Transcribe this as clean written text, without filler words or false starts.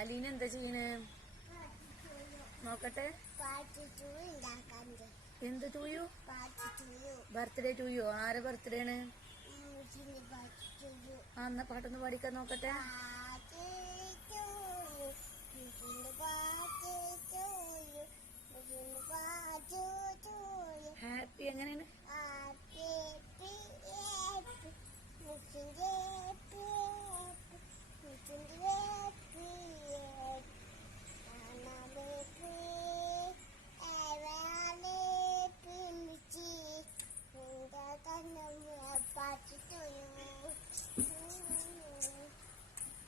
അലീന എന്താ ചെയ്യണേ നോക്കട്ടെ. എന്ത് ടൂയു? ബർത്ത്ഡേ ടൂയോ? ആരെ ബർത്ത്ഡേ ആണ്? എന്നാ പാട്ടൊന്ന് പാടിക്കാൻ നോക്കട്ടെ. ഹാപ്പി എങ്ങനെയാണ്?